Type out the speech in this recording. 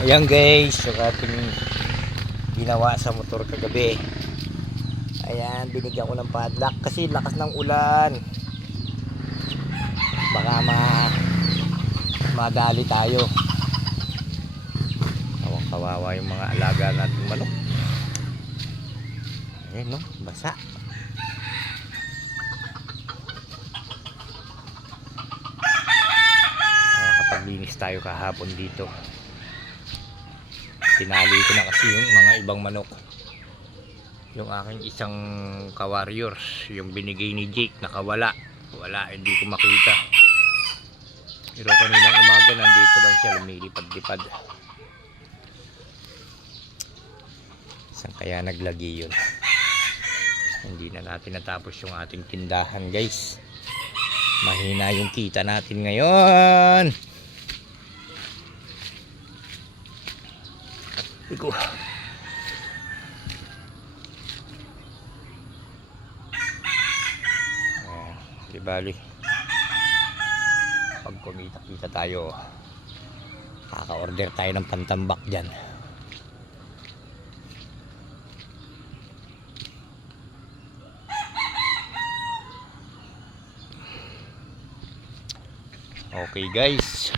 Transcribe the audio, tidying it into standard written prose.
Ayan guys, yung ating ginawa sa motor kagabi. Ayan, binigyan ko ng padlock kasi lakas ng ulan. Baka madali tayo. Kawawa yung mga alaga natin manok. Ayan no, basa. Nakapaglinis tayo kahapon dito. Tinali ko na kasi yung mga ibang manok. Yung aking isang ka-warriors, yung binigay ni Jake, nakawala. Wala, hindi ko makita. Pero kaninang umaga nandito lang siya, lumilipad-lipad. Saan kaya naglagi yun? Hindi na natin natapos yung ating tindahan guys. Mahina yung kita natin ngayon. Iko. Di bali. Pag kumita-kita tayo, kaka-order tayo ng pantambak dyan. Okay guys.